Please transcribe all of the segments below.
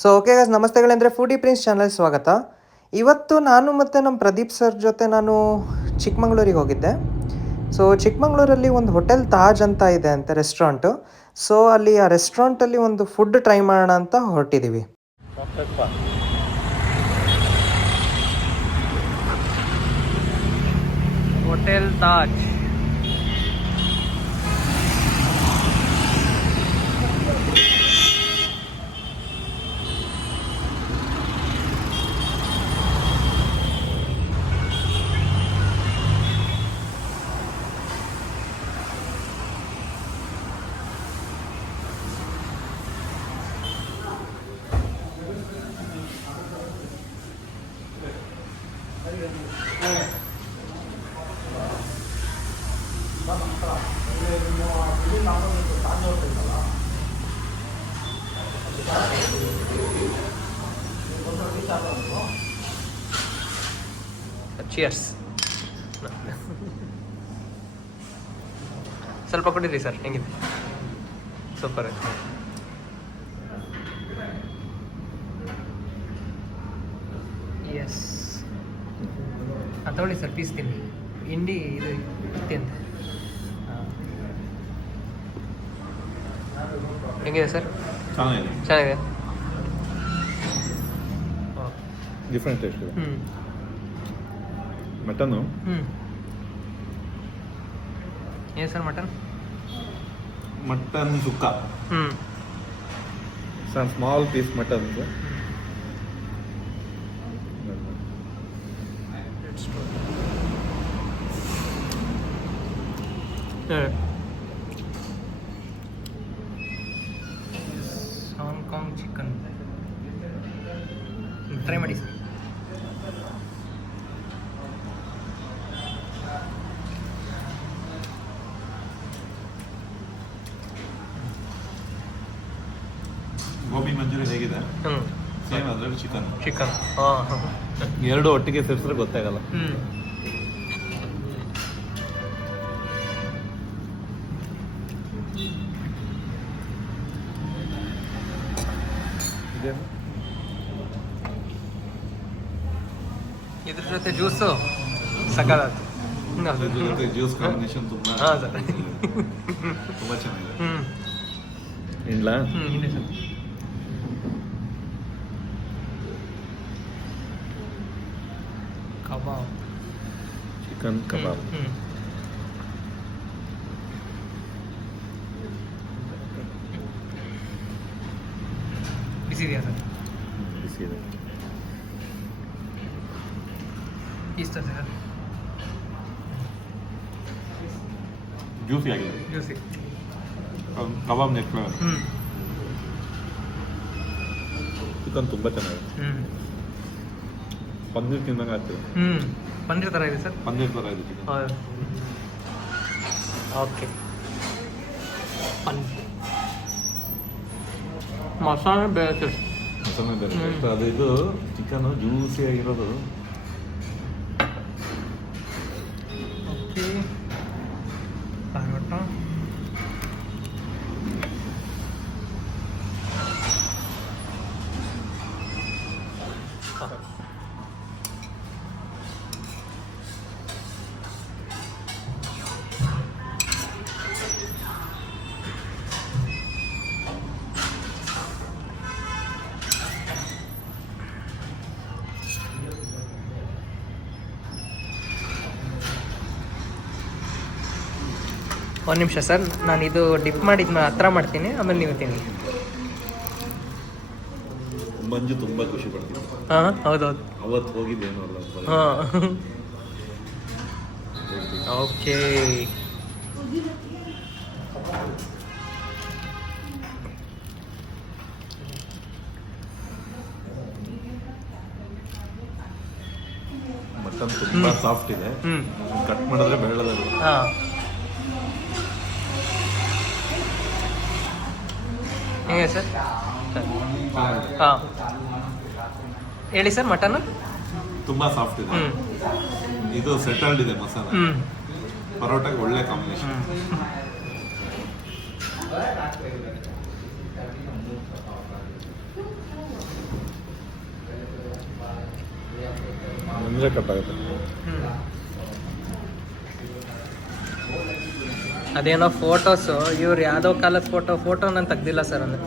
So okay guys, ನಮಸ್ತೆಗಳಂದರೆ foodie prince channel ಸ್ವಾಗತ. ಇವತ್ತು ನಾನು ಮತ್ತು ನಮ್ಮ ಪ್ರದೀಪ್ ಸರ್ ಜೊತೆ ನಾನು ಚಿಕ್ಕಮಂಗ್ಳೂರಿಗೆ ಹೋಗಿದ್ದೆ. ಸೊ ಚಿಕ್ಕಮಂಗ್ಳೂರಲ್ಲಿ ಒಂದು ಹೋಟೆಲ್ ತಾಜ್ ಅಂತ ಇದೆ ಅಂತೆ ರೆಸ್ಟೋರೆಂಟು. ಸೊ ಅಲ್ಲಿ ಆ ರೆಸ್ಟೋರೆಂಟಲ್ಲಿ ಒಂದು ಫುಡ್ ಟ್ರೈ ಮಾಡೋಣ ಅಂತ ಹೊರಟಿದ್ದೀವಿ. ಹೋಟೆಲ್ ತಾಜ್. ಚಿಯರ್ಸ್. ಸ್ವಲ್ಪ ಕೊಟ್ಟಿರಿ ಸರ್, ಹೆಂಗಿದೆ? ಸೂಪರ್. ಎಸ್, ತಗೊಳ್ಳಿ ಸರ್, ಪೀಸ್ ತಿನ್ನಿ. ಇಂಡಿ ಇದು ತಿಂತ ಹೆಂಗಿದೆ ಸರ್? ಚೆನ್ನಾಗಿದೆ. ಡಿಫ್ರೆಂಟ್ ಟೇಸ್ಟ್ ಇದೆ. ಮಟನ್ನು ಏನು sir? Mutton sukka. Some small piece mutton. Hong Kong chicken try ಮಾಡಿ ಸರ್. ಗೋಬಿ ಮಂಚೂರಿ ಹೇಗಿದೆ? ಸೇಮ್ ಅದರಲ್ಲಿ ಚಿಕನ್. ಹಾಂ, ಎರಡು ಒಟ್ಟಿಗೆ ಸೇರಿಸಿದ್ರೆ ಗೊತ್ತಾಗಲ್ಲ. ಇದ್ರ ಜೊತೆ ಜ್ಯೂಸು ಸಕಾಲತ್ತು. ಜ್ಯೂಸ್ ಕಾಂಬಿನೇಷನ್ ತುಂಬ ಹಾಂ ಸರ್, ತುಂಬ ಚೆನ್ನಾಗಿದೆ. ಇಲ್ಲ ಹಿಂದೆ ಸರ್. ಕಬಾಬ್, ಚಿಕನ್ ಕಬಾಬ್. ಬಿಸಿ ಇದೆಯಾ ಸರ್? ಬಿಸಿ ಇದೆ. ಇಷ್ಟ ಸರ್? ಜ್ಯೂಸಿ ಆಗಿದೆ. ಜ್ಯೂಸಿ. ಕಬಾಬ್ ನೆಕ್ಸ್ಟ್ ಚಿಕನ್ ತುಂಬ ಚೆನ್ನಾಗಿದೆ. ಪನ್ನೀರ್ ತಿಂದಂಗೆ ಆಗ್ತದೆ. ಪನ್ನೀರ್ ಥರ ಇದೆ ಸರ್? ಪನ್ನೀರ್ ಥರ ಇದೆ ಚಿಕನ್. ಹೌದು. ಓಕೆ. ಮಸಾಲೆ ಬೇರೆ ಸರ್. ಮಸಾಲೆ ಬೇರೆ. ಅದು ಇದು ಚಿಕನ್ ಜ್ಯೂಸಿ ಆಗಿರೋದು. ಓಕೆ. ಪರೋಟ. ಒಂದು ನಿಮಿಷ ಸರ್, ನಾನು ಇದು ಡಿಪ್ ಮಾಡಿದ್ಮೇಲೆ ಹತ್ರ ಮಾಡ್ತೀನಿ, ಆಮೇಲೆ ನೀವು ತಿನ್ನಿ. ಮಂಜು ತುಂಬ ಖುಷಿ ಪಡ್ತೀನಿ. ಹಾಂ, ಹೌದೌದು. ಅವತ್ತು ಹೋಗಿದ್ದೇನೋ ಅಲ್ಲ. ಹಾಂ, ಓಕೆ. ಮಟನ್ ತುಂಬ ಸಾಫ್ಟ್ ಇದೆ. ಕಟ್ ಮಾಡಿದ್ರೆ ಬೆಳ್ಳದಲ್ಲಿ. ಹಾಂ, ಹೇಗೆ ಸರ್? ಹಾಂ, ಹೇಳಿ ಸರ್. ಮಟನ್ ತುಂಬ ಸಾಫ್ಟ್ ಇದೆ. ಇದು ಸೆಟಲ್ಡ್ ಇದೆ ಮಸಾಲ. ಪರೋಟಾಗೆ ಒಳ್ಳೆ ಕಾಂಬಿನೇಷನ್. ಮುಂದೆ ಕಟ್ಟಾಗುತ್ತೆ. ಅದೇನೋ ಫೋಟೋಸು ಇವ್ರು ಯಾವುದೋ ಕಾಲದ ಫೋಟೋ ನಾನು ತೆಗ್ದಿಲ್ಲ ಸರ್. ಅಂದರೆ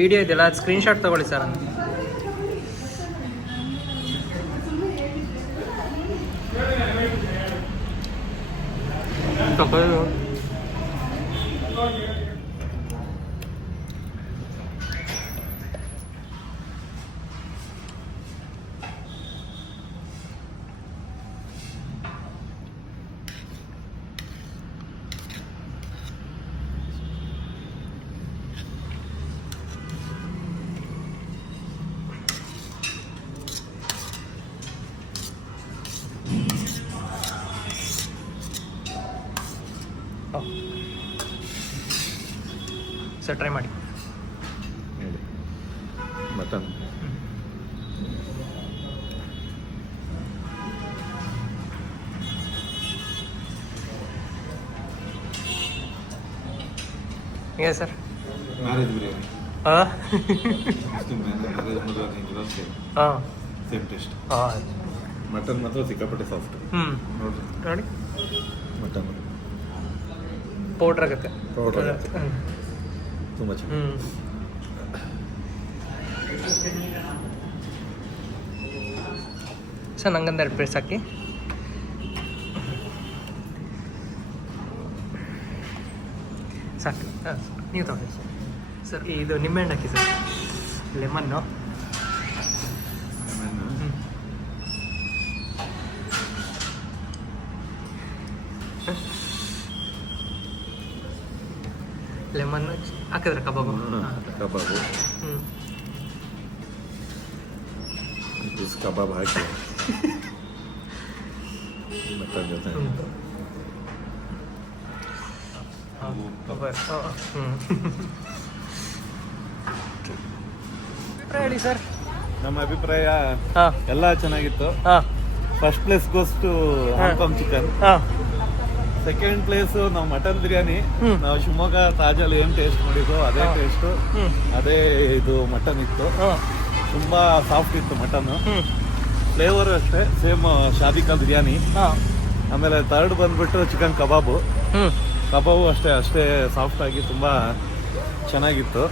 ವಿಡಿಯೋ ಇದೆಯಲ್ಲ ಅದು ಸ್ಕ್ರೀನ್ಶಾಟ್ ತೊಗೊಳ್ಳಿ ಸರ್. ಅಂದರೆ ಸರ್ ಟ್ರೈ ಮಾಡಿ. ಮಟನ್ ಹೇಗೆ ಸರ್? ಮ್ಯಾರೇಜ್ ಬಿರಿಯಾನಿ, ಹಾಂ ಮ್ಯಾರೇಜ್ ಮದುವೆ ಸೇಮ್ ಹಾಂ ಸೇಮ್ ಟೇಸ್ಟ್. ಹಾಂ ಮಟನ್ ಮಾತ್ರ ಸಿಕ್ಕಾಪಟ್ಟೆ ಸಾಫ್ಟ್. ನೋಡ್ರಿ ನೋಡಿ ಮಟನ್ ಪೌಡ್ರ್ ಆಗುತ್ತೆ. ಪೌಡರ್ ತುಂಬ ಚೆನ್ನಾಗಿ. ಸರ್ ನಂಗೊಂದು 2 ಪ್ಲೇಸ್ ಹಾಕಿ. ಸಾಕು. ಹಾಂ ನೀವು ತಗೊಳ್ಳಿ ಸರ್. ಇದು ನಿಂಬೆಹಣ್ಣು ಹಾಕಿ ಸರ್, ಲೆಮನ್ನು. ಲೆಮನ್ ಹಾಕಿದ್ರೆ ಕಬಾಬು. ಕಬಾಬು ಕಬಾಬ್ ಹಾಕಿ ಮಟನ್ ಜೊತೆ ಹೇಳಿ ಸರ್. ನಮ್ಮ ಅಭಿಪ್ರಾಯ ಹಾಂ ಎಲ್ಲ ಚೆನ್ನಾಗಿತ್ತು. ಹಾಂ first place goes to Hong Kong chicken. ಹಾಂ ಸೆಕೆಂಡ್ ಪ್ಲೇಸ್ ನಾವು ಮಟನ್ ಬಿರಿಯಾನಿ. ನಾವು ಶಿವಮೊಗ್ಗ ತಾಜಲ್ಲಿ ಏನು ಟೇಸ್ಟ್ ಮಾಡಿದ್ವು ಅದೇ ಟೇಸ್ಟು, ಅದೇ ಇದು ಮಟನ್ ಇತ್ತು. ತುಂಬಾ ಸಾಫ್ಟ್ ಇತ್ತು ಮಟನ್. ಫ್ಲೇವರ್ ಅಷ್ಟೇ ಸೇಮ್ ಶಾದಿಕಾ ಬಿರಿಯಾನಿ. ಆಮೇಲೆ ಥರ್ಡ್ ಬಂದ್ಬಿಟ್ಟು ಚಿಕನ್ ಕಬಾಬು. ಕಬಾಬು ಅಷ್ಟೇ ಸಾಫ್ಟ್ ಆಗಿ ತುಂಬಾ ಚೆನ್ನಾಗಿತ್ತು.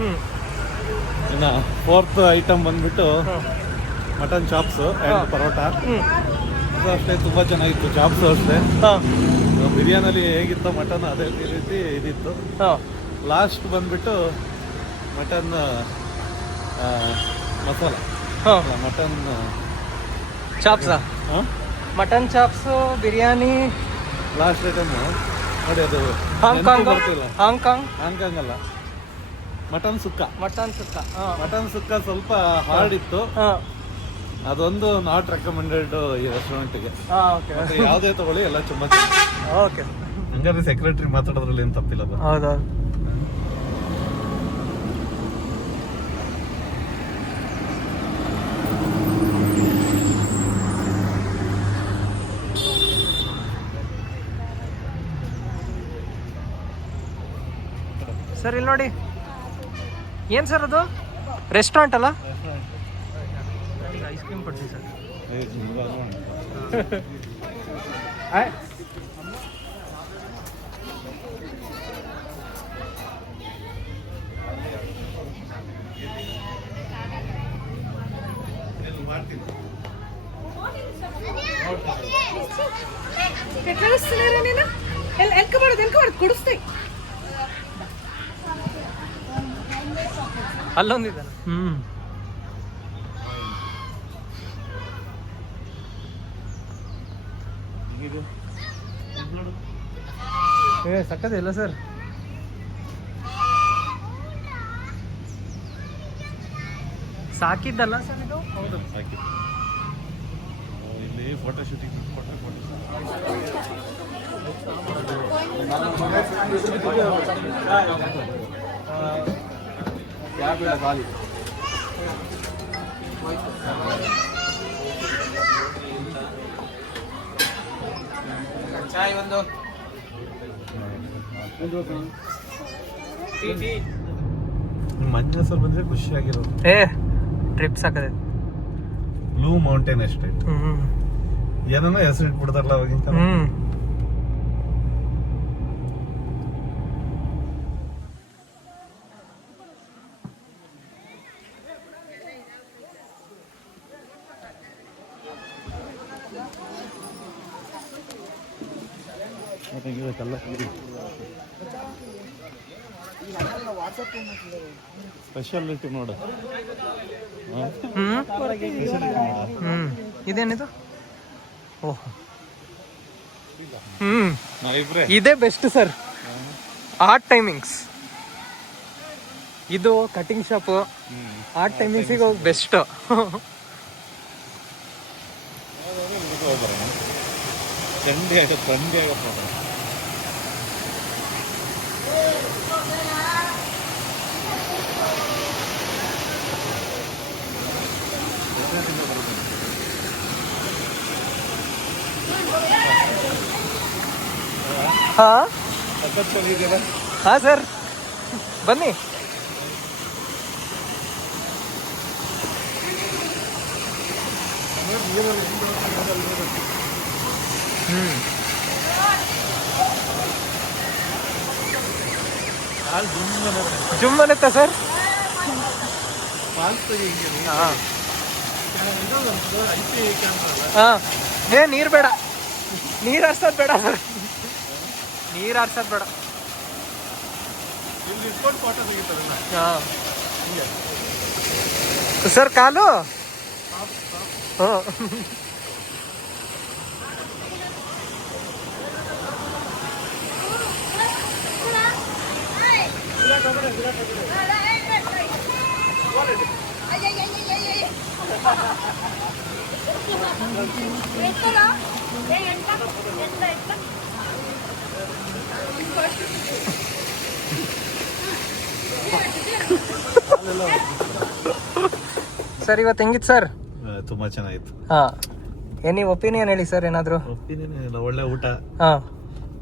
ಇನ್ನು ಫೋರ್ತ್ ಐಟಮ್ ಬಂದ್ಬಿಟ್ಟು ಮಟನ್ ಚಾಪ್ಸು ಆ್ಯಂಡ್ ಪರೋಟ. ಅದು ಅಷ್ಟೇ ತುಂಬ ಚೆನ್ನಾಗಿತ್ತು. ಚಾಪ್ಸು ಅಷ್ಟೇ. ಬಿರಿಯಾನಿಲಿ ಹೇಗಿತ್ತು ಮಟನ್ ಅದೇ ರೀತಿ ಇದಿತ್ತು. ಲಾಸ್ಟ್ ಬಂದ್ಬಿಟ್ಟು ಮಟನ್ ಮಸಾಲ, ಮಟನ್ ಚಾಪ್ಸಾ, mutton chops, biryani. Last item ನೋಡಿ ಅದು ಹಾಂಗ್ಕಾಂಗ್. ಬರ್ತಿಲ್ಲ. ಹಾಂಗ್ಕಾಂಗ್ ಅಲ್ಲ, ಮಟನ್ ಸುಕ್ಕ. ಮಟನ್ ಸುಕ್ಕ ಸ್ವಲ್ಪ ಹಾರ್ಡ್ ಇತ್ತು. ಅದೊಂದು ನಾಟ್ ರೆಕಮೆಂಡೆಡ್ ಈ ರೆಸ್ಟೋರೆಂಟ್ಗೆ. ಯಾವುದೇ ತಗೊಳ್ಳಿ ಎಲ್ಲ ತುಂಬ ಓಕೆ. ಹಂಗಾದ್ರೆ ಸೆಕ್ರೆಟರಿ ಮಾತಾಡೋದ್ರಲ್ಲಿ ಏನು ತಪ್ಪಿಲ್ಲ. ಹೌದೌದು. ಸರ್ ಇಲ್ಲಿ ನೋಡಿ, ಏನು ಸರ್ ಅದು? ರೆಸ್ಟೋರೆಂಟ್ ಅಲ್ಲ? ಐಸ್ ಕ್ರೀಮ್ ಕೊಡ್ತೀವಿ ಸರ್. ಅಲ್ಲೊಂದಿದ್ದಾನೆ. ಸಕ್ಕದಿಲ್ಲ ಸರ್. ಸಾಕಿದ್ದಲ್ಲ ಸರ್ ಇದು? ಹೌದು ಸಾಕಿದ್ದು. ಇಲ್ಲಿ ಫೋಟೋ ಶೂಟಿಂಗ್ ಚಾಯ್ ಒಂದು ಮಂಜ ಸರ್ ಬಂದ್ರೆ ಖುಷಿಯಾಗಿರೋದು. ಟ್ರಿಪ್ ಸಾಕದೆ. Blue mountain estate. ಏನೋ ಹೆಸರು ಇಟ್ಬಿಡ್ತಾರಲ್ಲ ಅವಾಗಿನ ಕಾಲ. ಸ್ಪೆಷಾಲಿಟಿ ನೋಡು. ಇದೇನಿದು? ಓಹ್, ನಾವಿಬ್ರೆ ಇದೇ ಬೆಸ್ಟ್ ಸರ್. ಆರ್ಟ್ ಟೈಮಿಂಗ್ಸ್ ಇದು ಕಟಿಂಗ್ ಶಾಪ್. ಆರ್ಟ್ ಟೈಮಿಂಗ್ಸಿಗೆ ಹೋಗಿ ಬೆಸ್ಟ್. ಚಂಡಿ ಆಗತ್ತೆ. ಹಾ ಸರ್, ಬನ್ನಿ. ಜುಮ್ ಅನ್ನುತ್ತಾ ಸರ್? ಏ ನೀರ್ ಬೇಡ, ನೀರ್ ಆರ್ಸೋದ್ ಬೇಡ ಸರ್, ನೀರ್ ಆರ್ಸೋದ್ ಬೇಡ. ಸರ್ ಕಾಲು ಸರ್ ಇವತ್ತು ಹೆಂಗಿತ್ತು ಸರ್? ತುಂಬಾ ಚೆನ್ನಾಗಿತ್ತು. ಹಾ, ಏನಿ ಒಪಿನಿಯನ್ ಹೇಳಿ ಸರ್. ಏನಾದ್ರು ಒಪಿನಿಯನ್ ಇಲ್ಲ, ಒಳ್ಳೆ ಊಟ, ಹಾ,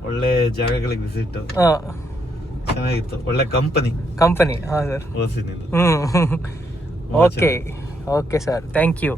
ಒಳ್ಳೆ ಜಾಗಗಳಿಗೆ ವಿಸಿಟ್, ಹಾ, ಚೆನ್ನಾಗಿತ್ತು. ಒಳ್ಳೆ ಕಂಪನಿ. ಹಾ ಸರ್. ಓಸಿನಿಂದ. Okay okay sir, thank you.